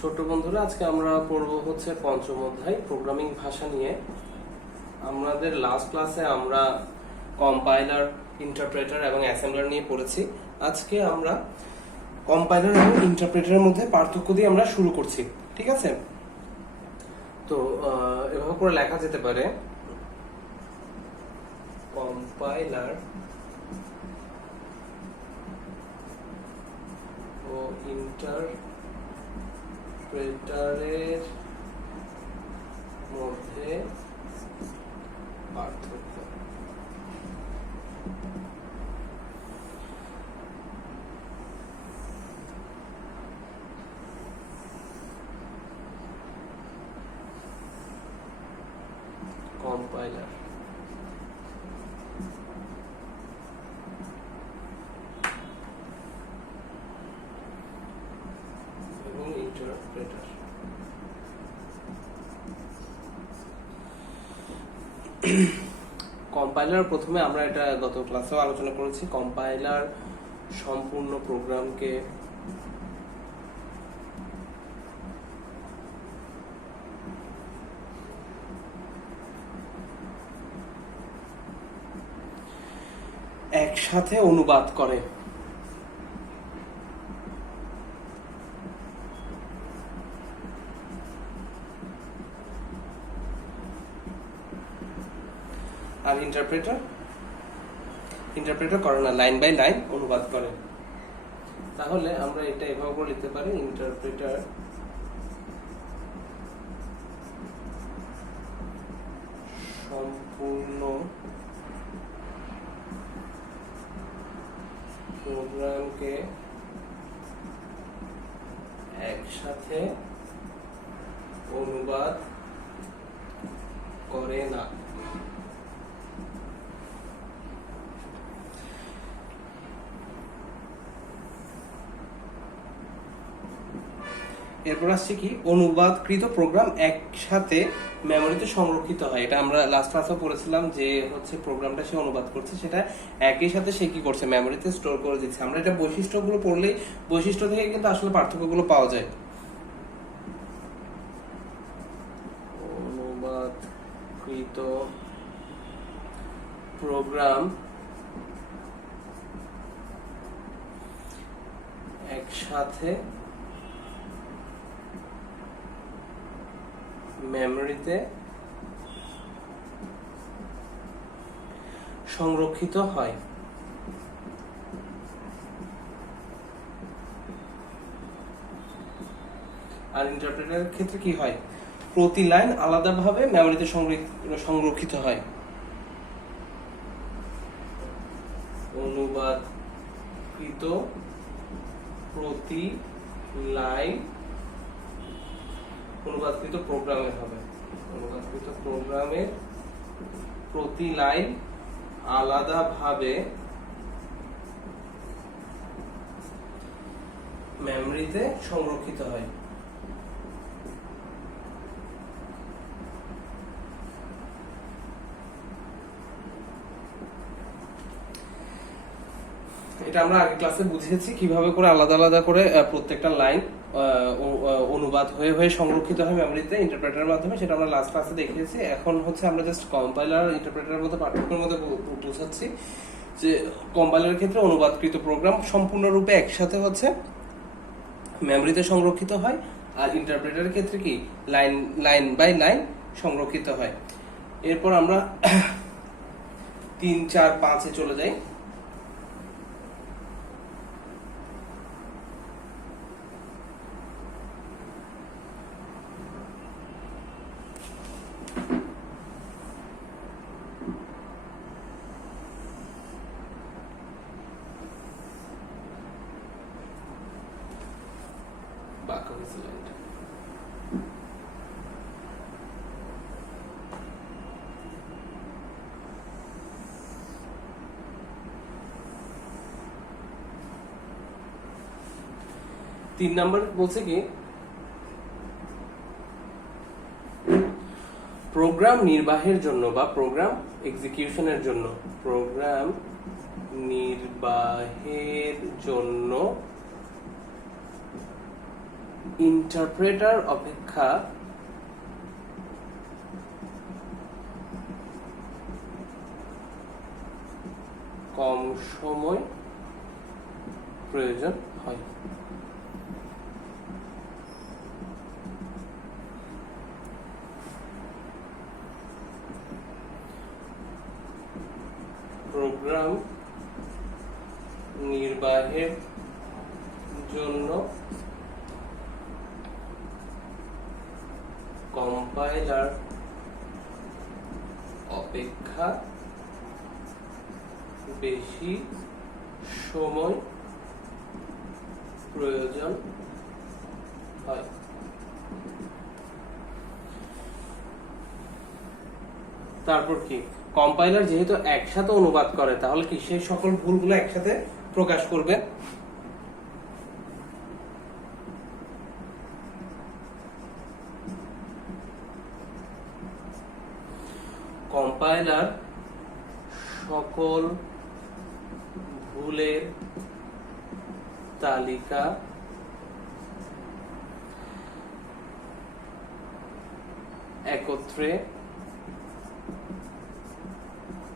ছোট বন্ধুরা, আজকে আমরা পড়ব হচ্ছে পঞ্চম অধ্যায় প্রোগ্রামিং ভাষা নিয়ে। আমাদের লাস্ট ক্লাসে আমরা কম্পাইলার, ইন্টারপ্রেটার এবং অ্যাসেম্বলার নিয়ে পড়েছি। আজকে আমরা কম্পাইলার এবং ইন্টারপ্রেটারের মধ্যে পার্থক্য দিয়ে আমরা শুরু করছি, ঠিক আছে? তো এভাবে করে লেখা যেতে পারে, কম্পাইলার ও ইন্টারপ্রেটারের মধ্যে পার্থক্য। কম্পাইলার এবং ইন্টারপ্রেটার। কম্পাইলার, প্রথমে আমরা এটা গত ক্লাসেও আলোচনা করেছি। কম্পাইলার সম্পূর্ণ প্রোগ্রামকে একসাথে অনুবাদ করে। আর ইন্টারপ্রেটার করে না, লাইন বাই লাইন অনুবাদ করে। তাহলে আমরা এটা এভাবে করে লিখতে পারি, ইন্টারপ্রেটার সম্পূর্ণ প্রোগ্রামকে একসাথে অনুবাদ করে না। এরপর আসছে কি, অনুবাদকৃত প্রোগ্রাম একসাথে মেমোরিতে সংরক্ষিত হয়। এটা আমরা লাস্ট ক্লাসে পড়েছিলাম যে হচ্ছে প্রোগ্রামটা সে অনুবাদ করছে, সেটা একই সাথে সে কি করছে, মেমোরিতে স্টোর করে দিচ্ছে। আমরা এটা বৈশিষ্ট্যগুলো পড়লেই বৈশিষ্ট্য থেকে কিন্তু আসলে পার্থক্যগুলো পাওয়া যায়। অনুবাদকৃত প্রোগ্রাম একসাথে মেমোরিতে সংরক্ষিত হয়। আর ইন্টারপ্রেটারের ক্ষেত্রে কি হয়, প্রতি লাইন আলাদাভাবে মেমোরিতে সংরক্ষিত হয়। অনুবাদকৃত প্রতি লাইন অনুবাদকৃত প্রোগ্রামের হবে, অনুবাদকৃত প্রোগ্রামের প্রতি লাইন আলাদাভাবে মেমোরিতে সংরক্ষিত হয়। এটা আমরা আগের ক্লাসে বুঝিয়েছি কিভাবে করে আলাদা আলাদা করে প্রত্যেকটা লাইন অনুবাদ হয়ে হয়ে সংরক্ষিত হয় মেমোরিতে ইন্টারপ্রেটারের মাধ্যমে। সেটা আমরা লাস্ট ক্লাসে দেখিয়েছি। এখন হচ্ছে আমরা জাস্ট কম্পাইলার আর ইন্টারপ্রেটারের মধ্যে পার্থক্যের মধ্যে বোঝাচ্ছি যে কম্পাইলারের ক্ষেত্রে অনুবাদকৃত প্রোগ্রাম সম্পূর্ণরূপে একসাথে হচ্ছে মেমোরিতে সংরক্ষিত হয়, আর ইন্টারপ্রেটারের ক্ষেত্রে কি লাইন বাই লাইন সংরক্ষিত হয়। এরপর আমরা 3, 4, 5-এ চলে যাই। তিন নাম্বার বলছে কি, প্রোগ্রাম নির্বাহের জন্য বা প্রোগ্রাম এক্সিকিউশনের জন্য, প্রোগ্রাম নির্বাহের জন্য ইন্টারপ্রেটার অপেক্ষা কম সময় প্রয়োজন হয়। প্রোগ্রাম নির্বাহের জন্য কম্পাইলার অপেক্ষা বেশি সময় প্রয়োজন হয়। তারপর কি, কম্পাইলার যেহেতু একসাথে অনুবাদ করে তাহলে কি সেই সকল ভুলগুলো একসাথে প্রকাশ করবে। কম্পাইলার সকল ভুলের তালিকা একত্রে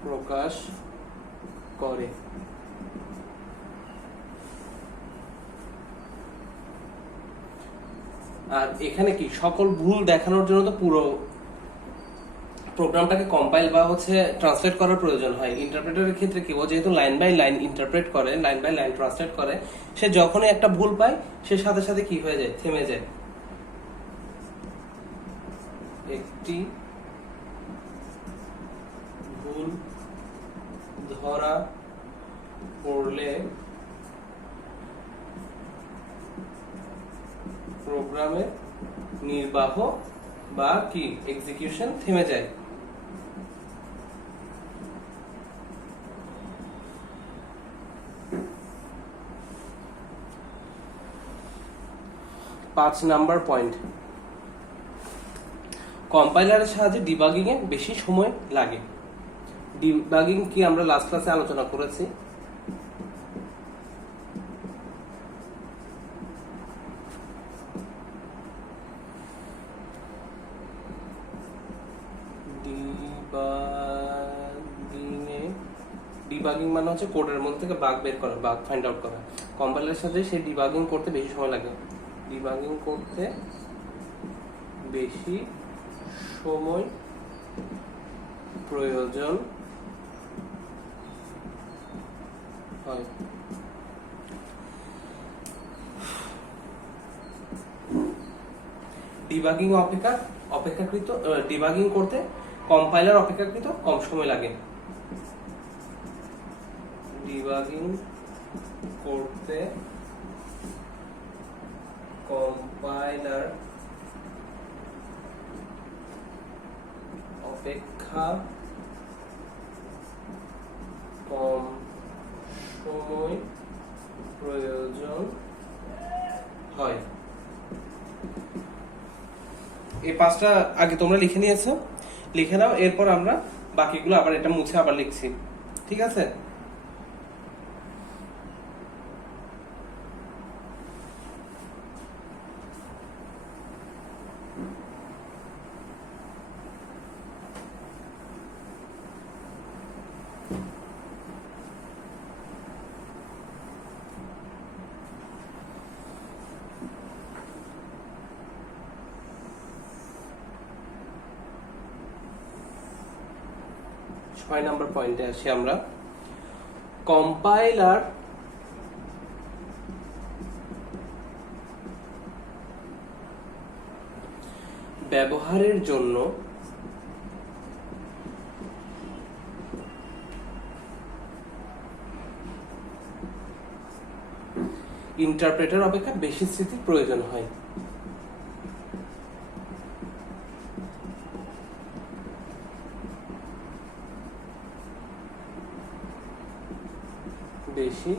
প্রকাশ করে। আর এখানে কি সকল ভুল দেখানোর জন্য তো পুরো প্রোগ্রামটাকে কম্পাইল বা ট্রান্সলেট করার প্রয়োজন হয়। ইন্টারপ্রেটারের ক্ষেত্রে কি, ও যেহেতু লাইন বাই লাইন ইন্টারপ্রেট করে, লাইন বাই লাইন ট্রান্সলেট করে, সে যখনই একটা ভুল পায় সে সাথে সাথে কি হয়ে যায়, থেমে যায়। একটি ভুল ধরা পড়লে প্রোগ্রামের নির্বাহ বা কি এক্সিকিউশন থেমে যায়। 5 নাম্বার পয়েন্ট, কম্পাইলারের সাহায্যে ডিবাগিং এ বেশি সময় লাগে। ডিবাগিং কি আমরা লাস্ট ক্লাসে আলোচনা করেছি। ডিবাগিং মানে হচ্ছে কোডের মধ্যে থেকে বাগ বের করা, বাগ ফাইন্ড আউট করা। কম্পাইলারের সাথে সেই ডিবাগিং করতে বেশি সময় লাগে। ডিবাগিং করতে বেশি সময় প্রয়োজন হয়। ডিবাগিং অপেক্ষাকৃত ডিবাগিং করতে কম্পাইলার অপেক্ষাকৃত কম সময় লাগে। ডিবাগিং করতে কম্পাইলার অপেক্ষা কম সময় প্রয়োজন হয়। এই পাঁচটা আগে তোমরা লিখে নিয়েছো, লিখে নাও। এরপর আমরা বাকিগুলো আবার এটা মুছে আবার লিখছি, ঠিক আছে? 6 নাম্বার পয়েন্টে আসি আমরা। কম্পাইলার ব্যবহারের জন্য ইন্টারপ্রেটার অপেক্ষা বেশি স্মৃতির প্রয়োজন হয়। বেশি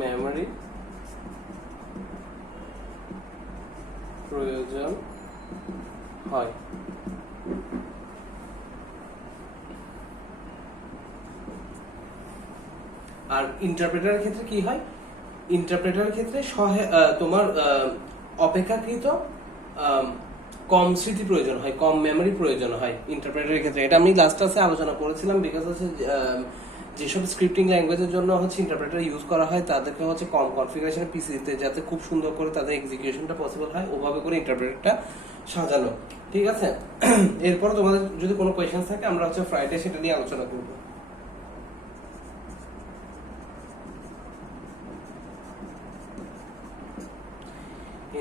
মেমরি প্রয়োজন হয়। আর ইন্টারপ্রেটারের ক্ষেত্রে কি হয়, ইন্টারপ্রেটারের ক্ষেত্রে তোমার অপেক্ষাকৃত কম স্মৃতি প্রয়োজন হয়, কম মেমোরি প্রয়োজন হয় ইন্টারপ্রেটারের ক্ষেত্রে। এটা আমি লাস্ট ক্লাসে আলোচনা করেছিলাম। বিকজ হচ্ছে যেসব স্ক্রিপ্টিং ল্যাঙ্গুয়েজের জন্য হচ্ছে ইন্টারপ্রেটার ইউজ করা হয় তাদেরকে হচ্ছে কম কনফিগারেশন পিসিতে যাতে খুব সুন্দর করে তাদের এক্সিকিউশনটা পসিবল হয় ওভাবে করে ইন্টারপ্রেটারটা সাজানো। ঠিক আছে, এরপর তোমাদের যদি কোনো কোয়েশ্চেন থাকে আমরা হচ্ছে ফ্রাইডে সেটা নিয়ে আলোচনা করব।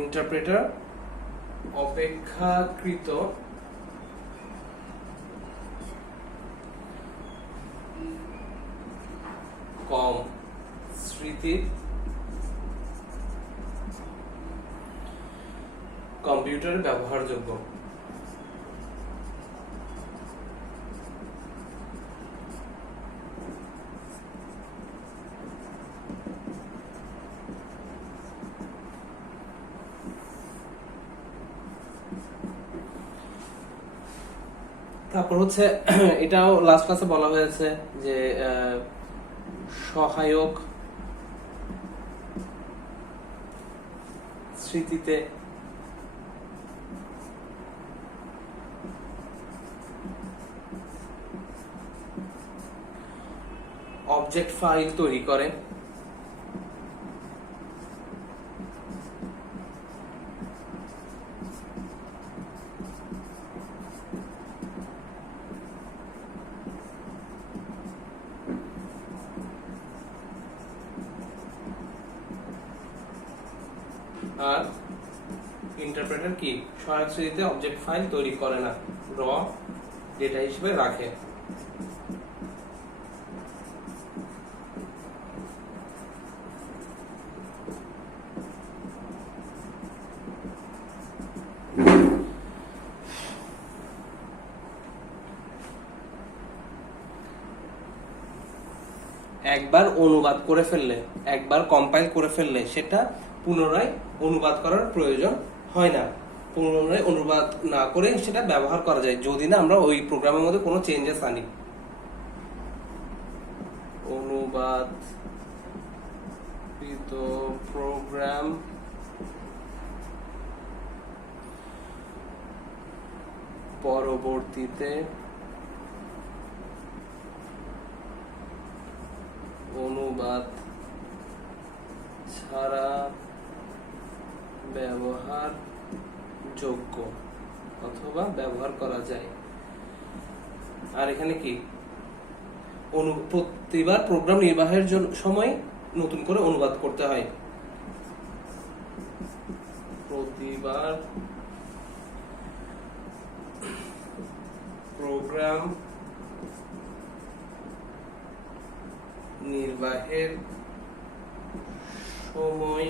ইন্টারপ্রেটার অপেক্ষাকৃত কম স্মৃতির কম্পিউটারে ব্যবহারযোগ্য। তারপর হচ্ছে এটাও লাস্ট ক্লাসে বলা হয়েছে যে সহায়ক স্মৃতিতে অবজেক্ট ফাইল তৈরি করে। আর ইন্টারপ্রেটার কি সহায়ক স্মৃতিতে অবজেক্ট ফাইল তৈরি করে না, র ডেটা হিসেবে রাখে। একবার অনুবাদ করে ফেললে, একবার কম্পাইল করে ফেললে সেটা পুনরায় অনুবাদ করার প্রয়োজন হয় না। পুনরায় অনুবাদ না করে সেটা ব্যবহার করা যায় যদি না আমরা ওই প্রোগ্রামের মধ্যে কোনো চেঞ্জেস আনি। অনুবাদকৃত প্রোগ্রাম পরবর্তীতে অনুবাদ ছাড়া ব্যবহার যোগ্য অথবা ব্যবহার করা যায়। আর এখানে কি প্রতিবার প্রোগ্রাম নির্বাহের সময় নতুন করে অনুবাদ করতে হয়। প্রতিবার প্রোগ্রাম নির্বাহের সময়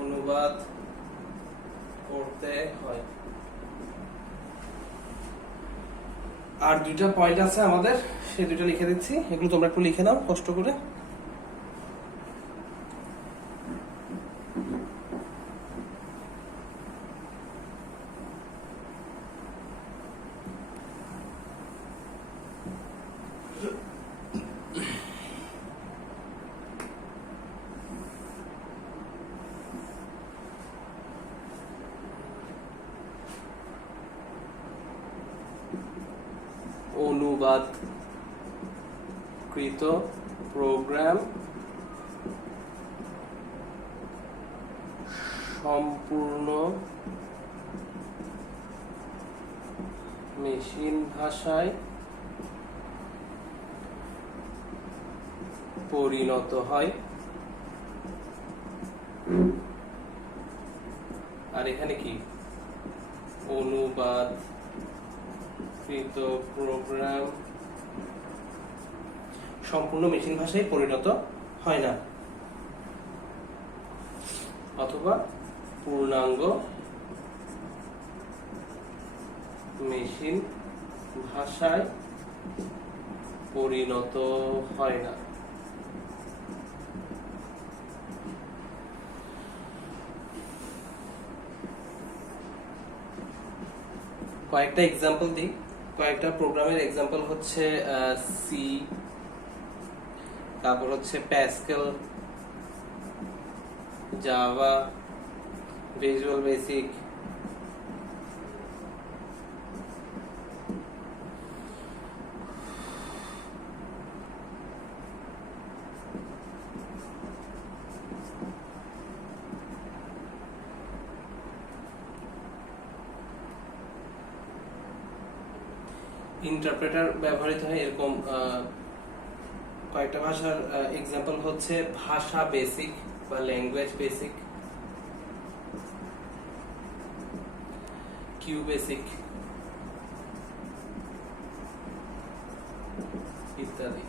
অনুবাদ করতে হয়। আর দুইটা পয়েন্ট আছে আমাদের, সেই দুইটা লিখে দিচ্ছি, এগুলো তোমরা একটু লিখে নাও কষ্ট করে। অনুবাদকৃত প্রোগ্রাম সম্পূর্ণ মেশিন ভাষায় পরিণত হয়। আর এখানে কি অনুবাদকৃত প্রোগ্রাম সম্পূর্ণ মেশিন ভাষায় পরিণত হয় না অথবা পূর্ণাঙ্গ মেশিন ভাষায় পরিণত হয় না। কয়েকটা এক্সাম্পল দিই, কয়েকটা প্রোগ্রামের এক্সাম্পল হচ্ছে সি, তারপর হচ্ছে Pascal, Java, visual basic, interpreter ব্যবহৃত হয় এরকম কয়েকটা ভাষার এক্সাম্পল হচ্ছে ভাষা বেসিক বা ল্যাঙ্গুয়েজ বেসিক, কিউ বেসিক ইত্যাদি।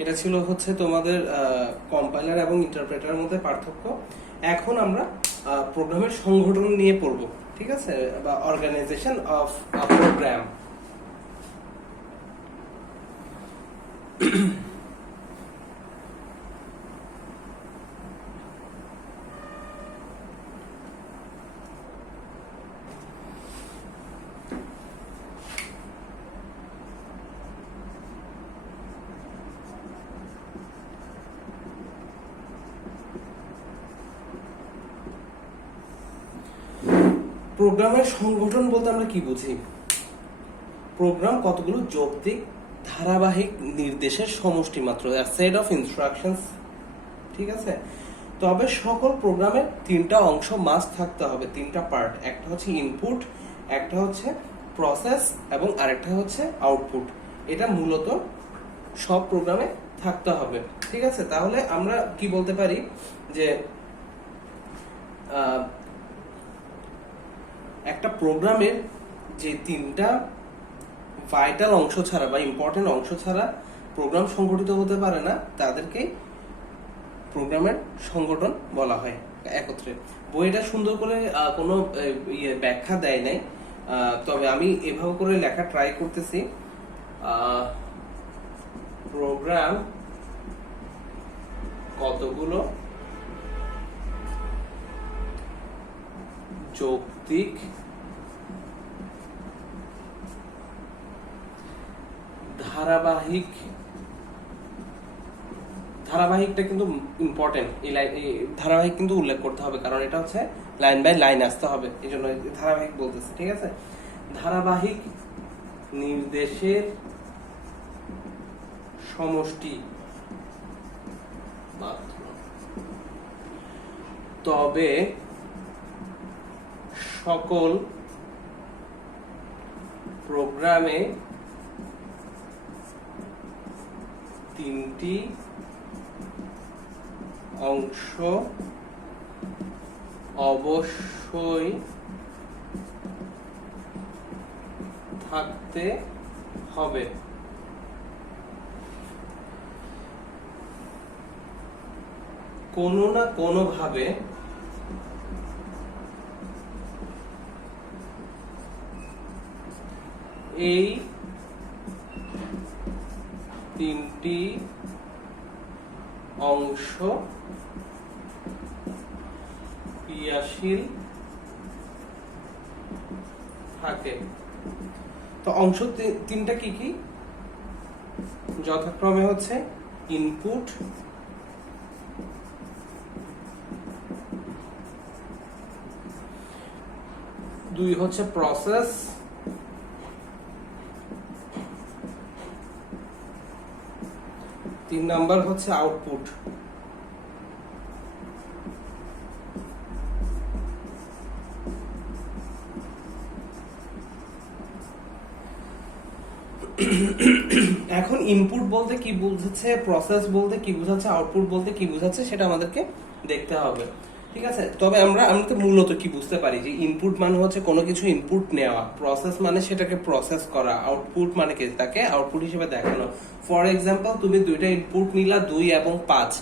এটা ছিল হচ্ছে তোমাদের কম্পাইলার এবং ইন্টারপ্রেটারের মধ্যে পার্থক্য। এখন আমরা প্রোগ্রামের সংগঠন নিয়ে পড়ব, ঠিক আছে, বা অর্গানাইজেশন অফ আ প্রোগ্রাম। প্রোগ্রামের সংগঠন বলতে আমরা কি বুঝি? প্রোগ্রাম কতগুলো যৌক্তিক ধারাবাহিক নির্দেশের সমষ্টি মাত্র, সেট অফ ইনস্ট্রাকশনস, ঠিক আছে। তবে সকল প্রোগ্রামের তিনটা অংশ মাস্ট থাকতে হবে, তিনটা পার্ট। একটা হচ্ছে ইনপুট, একটা হচ্ছে প্রসেস এবং আরেকটা হচ্ছে আউটপুট। এটা মূলত সব প্রোগ্রামে থাকতে হবে, ঠিক আছে। তাহলে আমরা কি বলতে পারি যে একটা প্রোগ্রামের যে তিনটা ভাইটাল অংশ ছাড়া বা ইম্পর্টেন্ট অংশ ছাড়া প্রোগ্রাম সংগঠিত হতে পারে না, তাদেরকে প্রোগ্রামের সংগঠন বলা হয় একত্রে। বইটা সুন্দর করে কোনো ব্যাখ্যা দেয় নাই, তবে আমি এভাবে করে লেখা ট্রাই করতেছি। প্রোগ্রাম কতগুলো যৌক্তিক ধারাবাহিকটা কিন্তু ইম্পর্টেন্ট, এই ধারাবাহিক কিন্তু উল্লেখ করতে হবে, কারণ এটা হচ্ছে লাইন বাই লাইন আসতে হবে, এই জন্য ধারাবাহিক বলতেছে, ঠিক আছে। ধারাবাহিক নির্দেশের সমষ্টি মাত্র, তবে সকল প্রোগ্রামে তিনটি অংশ অবশ্যই থাকতে হবে। কোনো না কোনো ভাবে এই তিনটি অংশ ক্রিয়াশীল থাকে। তো অংশ তিনটা কি কি? যথাক্রমে হচ্ছে ইনপুট, দুই হচ্ছে প্রসেস, তিন নাম্বার হচ্ছে আউটপুট। এখন ইনপুট বলতে কি বোঝাচ্ছে, প্রসেস বলতে কি বোঝাচ্ছে, আউটপুট বলতে কি বোঝাচ্ছে, সেটা আমাদেরকে দেখতে হবে, ঠিক আছে। তবে আমরা তো মূলত কি বুঝতে পারি যে ইনপুট মানে হচ্ছে কোনো কিছু ইনপুট নেওয়া, প্রসেস মানে সেটাকে প্রসেস করা, আউটপুট মানে কি তাকে আউটপুট হিসেবে দেখানো। ফর এক্সাম্পল, তুমি দুইটা ইনপুট নিলা 2 এবং 5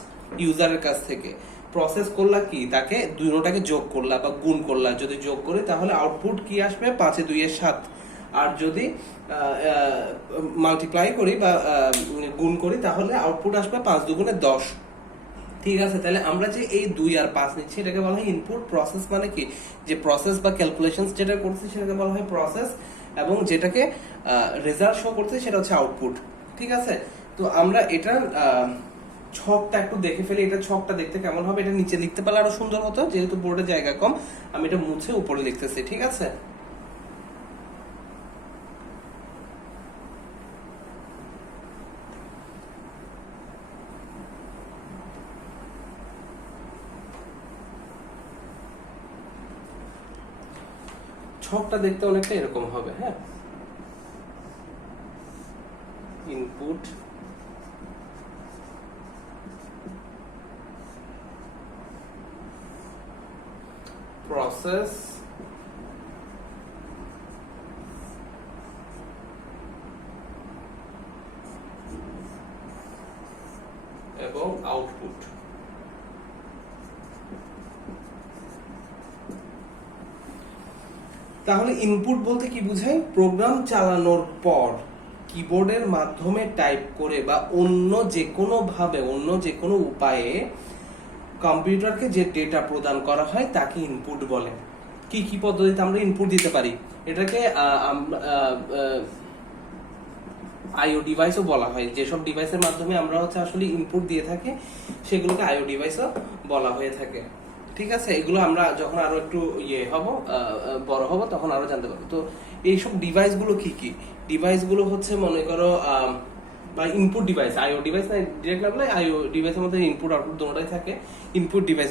ইউজারের কাছ থেকে, প্রসেস করলা কি, তাকে দুটোটাকে যোগ করলা বা গুণ করলা। যদি যোগ করি তাহলে আউটপুট কি আসবে, 5 এ 2 এর 7। আর যদি মাল্টিপ্লাই করি বা গুণ করি তাহলে আউটপুট আসবে 5 দুগুণে 10, ঠিক আছে। তাহলে আমরা যে এই 2 আর 5 নিচ্ছি এটাকে বলা হয় ইনপুট। প্রসেস মানে কি, যে প্রসেস বা ক্যালকুলেশনস যেটা করছি সেটাকে বলা হয় প্রসেস। এবং যেটাকে রেজাল্ট শো করতে সেটা হচ্ছে আউটপুট। ঠিক আছে, তো আমরা এটার ছকটা একটু দেখে ফেলি। এটা ছকটা দেখতে কেমন হবে, এটা নিচে লিখতে পারলে আরো সুন্দর হতো, যেহেতু বোর্ডে জায়গা কম আমি এটা মুছে উপরে লিখতেছি। ঠিক আছে, ছকটা দেখতে অনেকটা এরকম হবে। হ্যাঁ, ইনপুট, প্রসেস, এবং আউটপুট। তাহলে ইনপুট বলতে কি বোঝায়? প্রোগ্রাম চালানোর পর কিবোর্ডের মাধ্যমে টাইপ করে বা অন্য যে কোনো ভাবে, অন্য যে কোনো উপায়ে কম্পিউটারকে যে ডেটা প্রদান করা হয় তাকে ইনপুট বলে। কি কি পদ্ধতিতে আমরা ইনপুট দিতে পারি? এটাকে আইও ডিভাইসও বলা হয়। যেসব ডিভাইসের মাধ্যমে আমরা হচ্ছে আসলে ইনপুট দিয়ে থাকি সেগুলোকে আইও ডিভাইসও বলা হয়ে থাকে। ঠিক আছে, এগুলো আমরা যখন আরো একটু বড় হব তখন আরো জানতে পারবো। তো এইসব ডিভাইসগুলো কি কি? ডিভাইসগুলো হচ্ছে মনে করো বা ইনপুট ডিভাইস, আইও ডিভাইস না ডিরেক্ট না বলে আইও ডিভাইসের মধ্যে ইনপুট আউটপুট দুটোটাই থাকে, ইনপুট ডিভাইস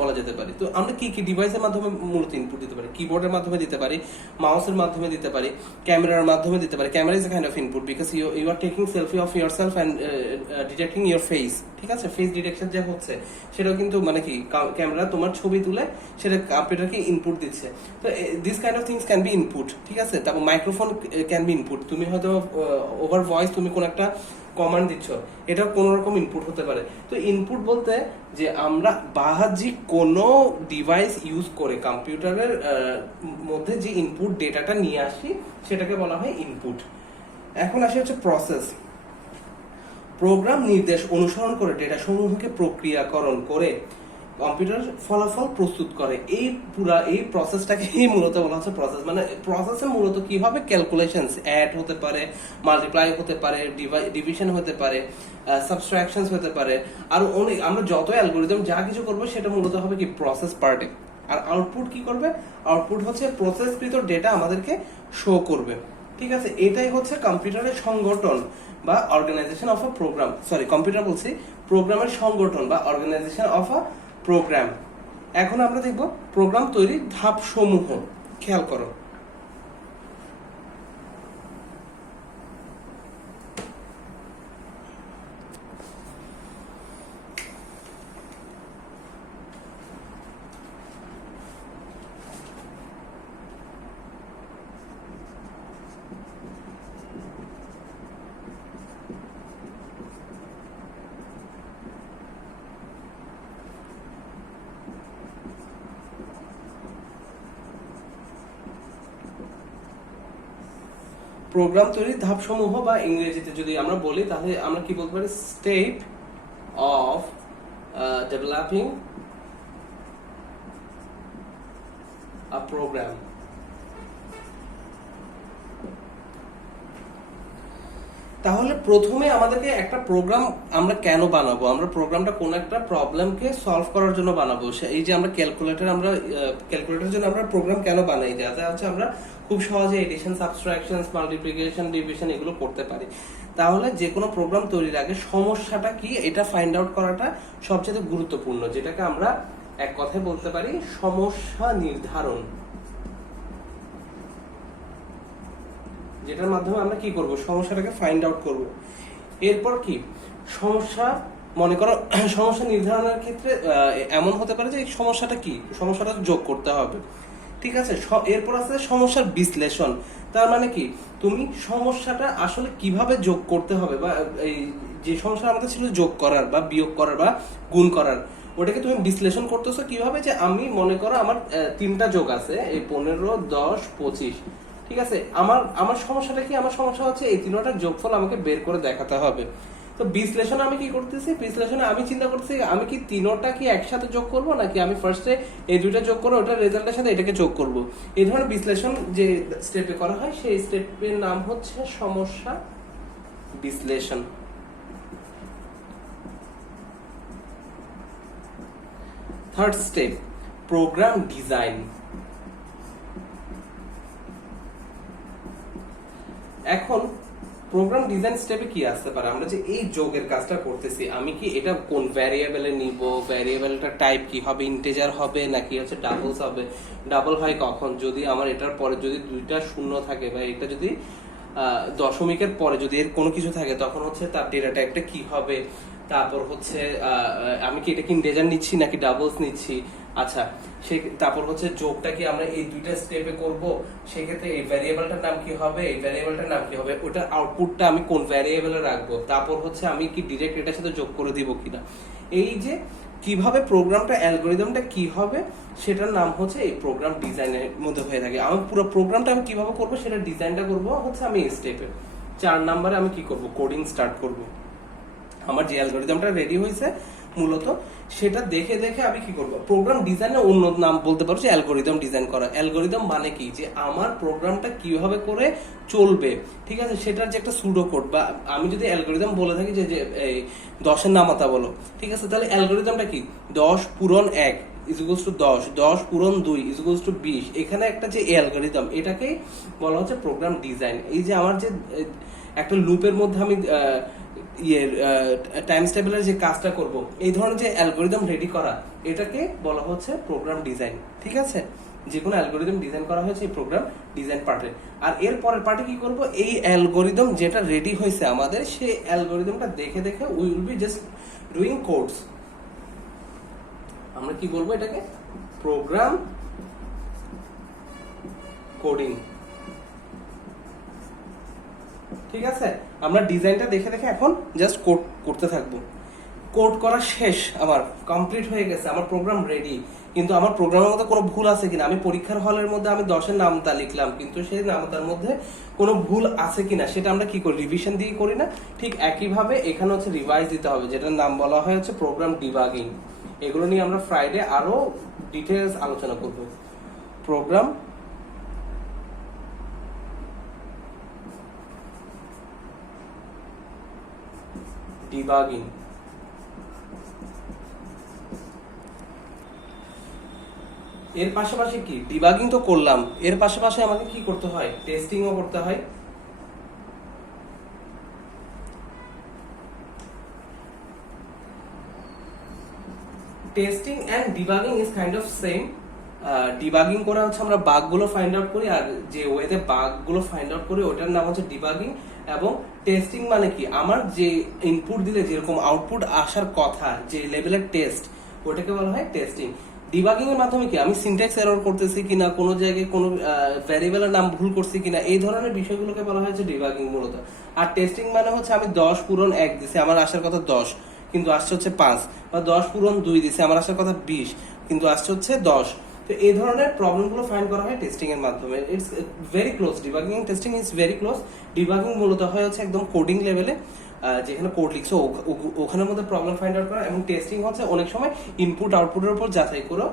বলা যেতে পারে। তো আমরা কি কি ডিভাইসের মাধ্যমে মূলত ইনপুট দিতে পারি? কিবোর্ডের মাধ্যমে দিতে পারি, মাউসের মাধ্যমে দিতে পারি, ক্যামেরার মাধ্যমে দিতে পারি। Camera is a kind of input because you are taking selfie of yourself and detecting your face. ঠিক আছে, ফেস ডিটেকশন যে হচ্ছে সেটাও কিন্তু মানে কি ক্যামেরা তোমার ছবি তুলে সেটা কম্পিউটারকে ইনপুট দিচ্ছে। তো this kind of things can be input. ঠিক আছে, তারপর মাইক্রোফোন ক্যান বি ইনপুট। তুমি হয়তো ওভার ভয়েস তুমি কোন একটা কমান্ড দিচ্ছ, এটা কোন রকম ইনপুট হতে পারে। তো ইনপুট বলতে যে আমরা বাহ্যিক কোনো ডিভাইস ইউজ করে কম্পিউটারের মধ্যে যে ইনপুট ডেটাটা নিয়ে আসি সেটাকে বলা হয় ইনপুট। এখন আসে হচ্ছে প্রসেস। প্রোগ্রাম নির্দেশ অনুসরণ করে ডেটা সমূহকে প্রক্রিয়াকরণ করে কম্পিউটার ফলাফল প্রস্তুত করে। এই প্রসেসটাকে মূলত বলা হচ্ছে প্রসেস। মানে প্রসেসে মূলত কি হবে? ক্যালকুলেশনস, অ্যাড হতে পারে, মাল্টিপ্লাই হতে পারে, ডিভিশন হতে পারে, সাবট্রাকশনস হতে পারে, আর অনেক আমরা যত অ্যালগরিদম যা কিছু করবো সেটা মূলত হবে কি প্রসেস পার্টে। আর আউটপুট কি করবে? আউটপুট হচ্ছে প্রসেসকৃত ডেটা আমাদেরকে শো করবে। ঠিক আছে, এটাই হচ্ছে কম্পিউটারের সংগঠন বা organization of a program. Sorry, computer বলছি, প্রোগ্রামের সংগঠন বা অর্গানাইজেশন অফ আ প্রোগ্রাম। এখন আমরা দেখব প্রোগ্রাম তৈরির ধাপ সমূহ। খেয়াল করো, প্রোগ্রাম তৈরির ধাপ সমূহ বা ইংরেজিতে যদি আমরা বলি তাহলে আমরা কি বলতে পারি? Step of developing a program. তাহলে প্রথমে আমাদেরকে একটা প্রোগ্রাম আমরা কেন বানাবো? আমরা প্রোগ্রামটা কোন একটা প্রবলেমকে সলভ করার জন্য বানাবো। এই যে আমরা ক্যালকুলেটরের জন্য আমরা প্রোগ্রাম কেন বানাই? যাতে হচ্ছে আমরা খুব সহজে এডিশন, সাবট্রাকশনস, মাল্টিপ্লিকেশন, ডিভিশন এগুলো করতে পারি। তাহলে যে কোনো প্রোগ্রাম তৈরির আগে সমস্যাটা কি এটা ফাইন্ড আউট করাটা সবচেয়ে গুরুত্বপূর্ণ, যেটাকে আমরা এক কথায় বলতে পারি সমস্যা নির্ধারণ। যেটার মাধ্যমে আমরা কি করব? সমস্যাটাকে ফাইন্ড আউট করব। এরপর কি সমস্যা, মনে করো সমস্যা নির্ধারণের ক্ষেত্রে এমন হতে পারে যে এই সমস্যাটা কি, সমস্যাটা যোগ করতে হবে। ঠিক আছে, এরপর আছে সমস্যার বিশ্লেষণ। তার মানে কি তুমি সমস্যাটা আসলে কিভাবে যোগ করতে হবে, বা এই যে সমস্যা আমাদের ছিল যোগ করার বা বিয়োগ করার বা গুণ করার, ওটাকে তুমি বিশ্লেষণ করতেছো কিভাবে? যে আমি মনে করো আমার 3টা যোগ আছে, এই 15, 10, 25। ঠিক আছে, আমার সমস্যাটা কি? আমার সমস্যা হচ্ছে এই 3টার যোগফল আমাকে বের করে দেখাতে হবে। তো বিশ্লেষণ আমি কি করতেছি, বিশ্লেষণে আমি চিন্তা করতেছি আমি কি তিনোটা কি একসাথে যোগ করব নাকি আমি ফার্স্টে এই দুইটা যোগ করে ওটার রেজাল্টের সাথে এটাকে যোগ করব। এই ধরনের বিশ্লেষণ যে স্টেপে করা হয় সেই স্টেপের নাম হচ্ছে সমস্যা বিশ্লেষণ। Third step program design. এখন প্রোগ্রাম ডিজাইন স্টেপে কি আসতে পারে, আমরা যে এই যোগের কাজটা করতেছি আমি কি এটা কোন ভ্যারিয়েবলে নিব, ভ্যারিয়েবলটা টাইপ কি হবে, ইন্টিজার হবে নাকি হচ্ছে ডাবলস হবে, ডাবল হয় কখন যদি আমার এটার পরে যদি দুইটা শূন্য থাকে বা এটা যদি দশমিকের পরে যদি এর কোনো কিছু থাকে তখন হচ্ছে তার ডেটা টাইপটা কি হবে, তারপর হচ্ছে আমি কি এটা কি ইন্টিজার নিচ্ছি নাকি ডাবলস নিচ্ছি, আচ্ছা সে তারপর হচ্ছে যোগটা কি আমরা এই দুইটা স্টেপে করব, সেক্ষেত্রে এই ভ্যারিয়েবলটার নাম কি হবে, এই ভ্যারিয়েবলটার নাম কি হবে, ওটার আউটপুটটা আমি কোন ভ্যারিয়েবলে রাখবো, তারপর হচ্ছে আমি কি ডিরেক্ট এটার সাথে যোগ করে দিব কিনা। এই যে কিভাবে প্রোগ্রামটা অ্যালগরিদমটা কি হবে সেটার নাম হচ্ছে এই প্রোগ্রাম ডিজাইনের মধ্যে হয়ে থাকে। আমি পুরো প্রোগ্রামটা আমি কিভাবে করব সেটা ডিজাইনটা করব হচ্ছে আমি এই স্টেপে। 4 নম্বরে আমি কি করব, কোডিং স্টার্ট করব। আমার যে অ্যালগরিদমটা রেডি হয়েছে মূলত সেটা দেখে দেখে আমি কি করব, প্রোগ্রাম ডিজাইনের অন্য নাম বলতে পারছি অ্যালগরিদম ডিজাইন করা। অ্যালগরিদম মানে কি, যে আমার প্রোগ্রামটা কিভাবে করে চলবে, ঠিক আছে, সেটার যে একটা সুডো কোড, বা আমি যদি অ্যালগরিদম বলে থাকি যে এই 10-এর নামাতা বলো, ঠিক আছে, তাহলে অ্যালগরিদমটা কি 10 পূরণ 1 ইকুয়ালস টু 10, 10 পূরণ 2 ইকুয়ালস টু 20। এখানে একটা যে অ্যালগরিদম এটাকেই বলা হচ্ছে প্রোগ্রাম ডিজাইন। এই যে আমার যে একটা লুপের মধ্যে আমি টাইম স্টেবলের যে কাজটা করব, এই ধরনের যে অ্যালগরিদম রেডি করা এটাকে বলা হচ্ছে প্রোগ্রাম ডিজাইন। ঠিক আছে, যে কোনো অ্যালগরিদম ডিজাইন করা হয়েছে এই প্রোগ্রাম ডিজাইন পার্টে। আর এর পরের পার্টে কি করব, এই অ্যালগরিদম যেটা রেডি হয়েছে আমাদের সেই অ্যালগরিদমটা দেখে দেখে we will be just doing codes. আমরা কি বলবো এটাকে, প্রোগ্রাম কোডিং। ঠিক আছে, আমরা ডিজাইনটা দেখে দেখে এখন জাস্ট কোড করতে থাকবো। কোড করা শেষ, আমার কমপ্লিট হয়ে গেছে, আমার প্রোগ্রাম রেডি। কিন্তু আমার প্রোগ্রামের মধ্যে কোনো ভুল আছে কিনা, আমি পরীক্ষার হলের মধ্যে আমি 10-এর নামতা লিখলাম কিন্তু সেই নামতার মধ্যে কোনো ভুল আছে কিনা সেটা আমরা কি করি, রিভিশন দিয়ে করি না। ঠিক একইভাবে এখানে হচ্ছে রিভাইজ দিতে হবে, যেটার নাম বলা হয় হচ্ছে প্রোগ্রাম ডিবাগিং। এগুলো নিয়ে আমরা ফ্রাইডে আরো ডিটেলস আলোচনা করব। Program debugging. এর পাশাপাশি কি, ডিবাগিং তো করলাম, এর পাশাপাশি আমাকে কি করতে হয়, টেস্টিংও করতে হয়। Testing and debugging is kind of same. Debugging করা হচ্ছে আমরা বাগগুলো ফাইন্ড আউট করি, আর যে ওয়েতে বাগগুলো ফাইন্ড আউট করি ওটার নাম হচ্ছে ডিবাগিং। এবং টেস্টিং মানে কি, আমার যে ইনপুট দিলে যেরকম আউটপুট আসার কথা, যে লেভেলের টেস্ট, ওটাকে বলা হয় টেস্টিং। ডিবাগিং এর মাধ্যমে কি আমি সিনট্যাক্স এরর করতেছি কিনা, কোনো জায়গায় কোনো ভ্যারিয়েবলের নাম ভুল করছি কিনা, এই ধরনের বিষয়গুলোকে বলা হয় যে ডিবাগিং মূলত। আর টেস্টিং মানে হচ্ছে আমি 10 পূরণ 1 দিছি, আমার আসার কথা 10 কিন্তু আসছে হচ্ছে 5, বা 10 পূরণ 2 দিছি, আমার আসার কথা 20 কিন্তু আসছে হচ্ছে 10। তো এই ধরনের প্রবলেমগুলো ফাইন্ড করা হয় টেস্টিং এর মাধ্যমে। It's very close, debugging testing is very close. Debugging মূলত হয় হচ্ছে একদম কোডিং লেভেলে, যেখানে কোড লিখছো ওখানের মধ্যে প্রবলেম ফাইন্ড আউট করা, এবং টেস্টিং হচ্ছে অনেক সময় ইনপুট আউটপুটের উপর যাচাই করে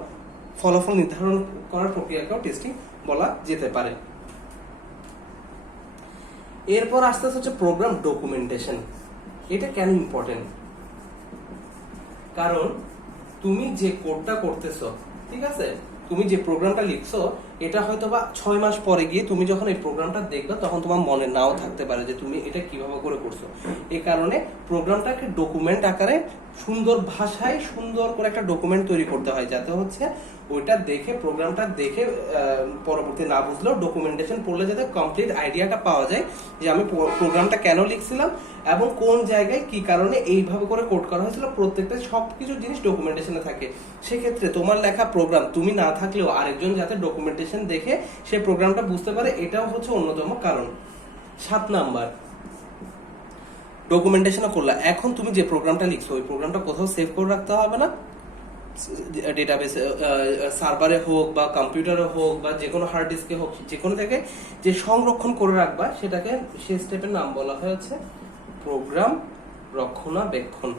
ফলাফল নির্ধারণ করার প্রক্রিয়াকেও টেস্টিং বলা যেতে পারে। এরপর আস্তে আস্তে হচ্ছে প্রোগ্রাম ডকুমেন্টেশন। এটা কেন ইম্পর্টেন্ট, কারণ তুমি যে কোডটা করতেছো, ঠিক আছে, তুমি যে প্রোগ্রামটা লিখছো এটা হয়তো বা 6 মাস পরে গিয়ে তুমি যখন এই প্রোগ্রামটা দেখবে তখন তোমার মনে নাও থাকতে পারে যে তুমি এটা কিভাবে করে করছো। এই কারণে প্রোগ্রামটাকে ডকুমেন্ট আকারে সুন্দর ভাষায় সুন্দর করে একটা ডকুমেন্ট তৈরি করতে হয়, যাতে হচ্ছে ওইটা দেখে, প্রোগ্রামটা দেখে পরবর্তী না বুঝলেও ডকুমেন্টেশন পড়লে যাতে কমপ্লিট আইডিয়াটা পাওয়া যায় যে আমি প্রোগ্রামটা কেন লিখছিলাম এবং কোন জায়গায় কি কারণে এইভাবে করে কোড করা হয়েছিল, প্রত্যেকটা সবকিছু জিনিস ডকুমেন্টেশনে থাকে। সেক্ষেত্রে তোমার লেখা প্রোগ্রাম তুমি না থাকলেও আরেকজন যাতে ডকুমেন্টেশন দেখে সে প্রোগ্রামটা বুঝতে পারে, এটাও হচ্ছে অন্যতম কারণ। 7 নাম্বার, ডকুমেন্টেশন করলা, এখন তুমি যে প্রোগ্রামটা লিখছো ওই প্রোগ্রামটা কোথাও সেভ করে রাখতে হবে না, ডেটাবেস সার্ভারে হোক বা কম্পিউটারে হোক বা যে কোনো হার্ড ডিস্কে হোক, যে কোনো জায়গায় যে সংরক্ষণ করে রাখবা সেটাকে সেই স্টেপের নাম বলা হয় হচ্ছে প্রোগ্রাম রক্ষণাবেক্ষণ।